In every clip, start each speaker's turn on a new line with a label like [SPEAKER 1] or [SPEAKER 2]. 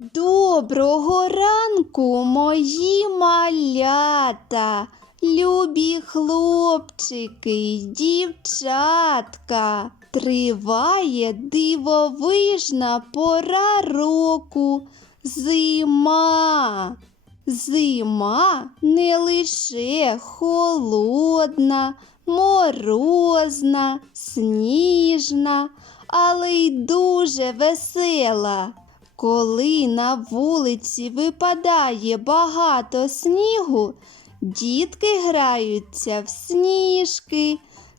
[SPEAKER 1] Доброго ранку, мої малята, любі хлопчики дівчатка. Триває дивовижна пора року зима. Зима не лише холодна, морозна, сніжна, але й дуже весела. Коли на вулиці випадає багато снігу, дітки граються в сніжки,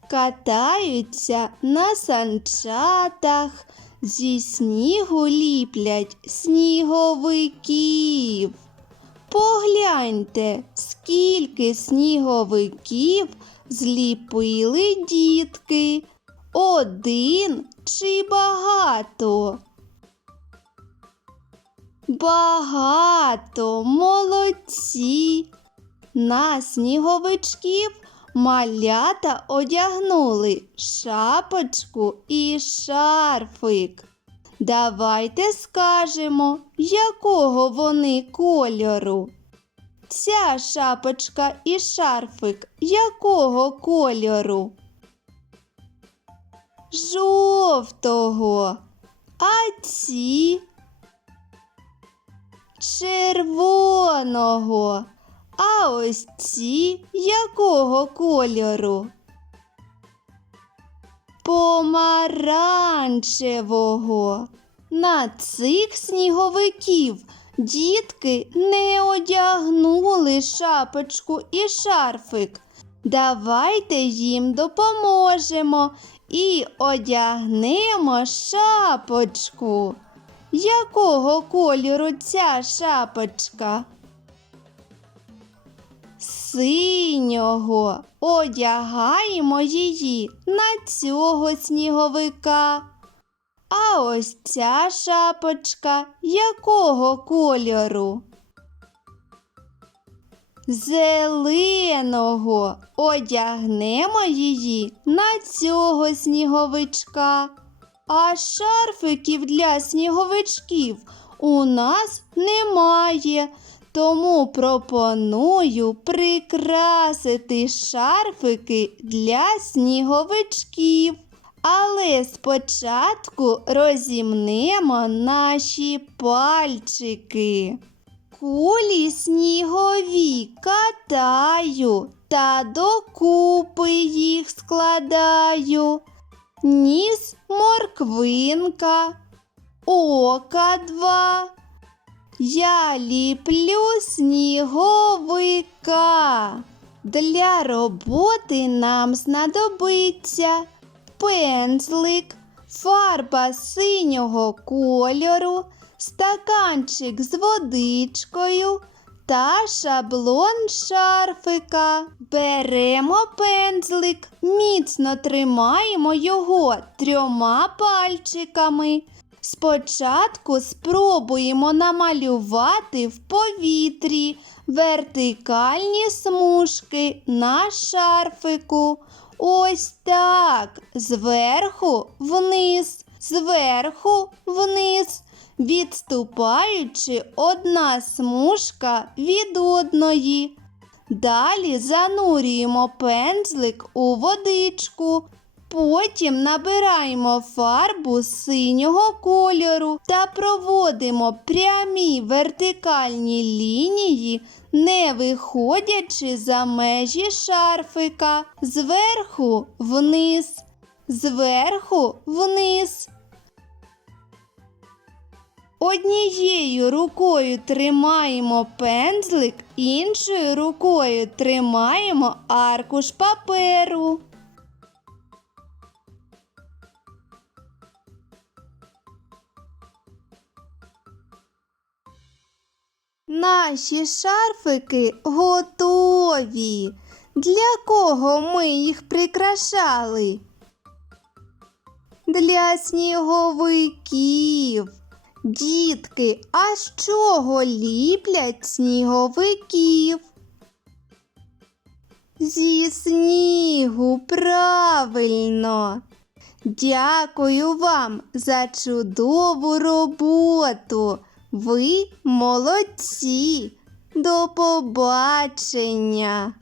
[SPEAKER 1] катаються на санчатах, зі снігу ліплять сніговиків. Погляньте, скільки сніговиків зліпили дітки. Один чи багато? Багато, молодці. На сніговичків малята одягнули шапочку і шарфик. Давайте скажемо, якого вони кольору. Ця шапочка і шарфик якого кольору? Жовтого. А ці червоного. А ось ці якого кольору? Помаранчевого. На цих сніговиків дітки не одягнули шапочку і шарфик. Давайте їм допоможемо і одягнемо шапочку. Якого кольору ця шапочка? Синього. Одягаємо її на цього сніговика. А ось ця шапочка якого кольору? Зеленого. Одягнемо її на цього сніговичка. А шарфиків для сніговичків у нас немає. Тому пропоную прикрасити шарфики для сніговичків. Але спочатку розімнемо наші пальчики. Кулі снігові катаю та докупи їх складаю. Ніс морквинка, ока два. Я ліплю сніговика. Для роботи нам знадобиться пензлик, фарба синього кольору, стаканчик з водичкою та шаблон шарфика. Беремо пензлик, міцно тримаємо його трьома пальчиками. Спочатку спробуємо намалювати в повітрі вертикальні смужки на шарфику. Ось так. Зверху вниз, зверху вниз, відступаючи одна смужка від одної. Далі занурюємо пензлик у водичку. Потім набираємо фарбу синього кольору та проводимо прямі вертикальні лінії, не виходячи за межі шарфика. Зверху вниз, зверху вниз. Однією рукою тримаємо пензлик, іншою рукою тримаємо аркуш паперу. Наші шарфики готові. Для кого ми їх прикрашали? Для сніговиків. Дітки, а з чого ліплять сніговиків? Зі снігу, правильно. Дякую вам за чудову роботу. Ви молодці. До побачення.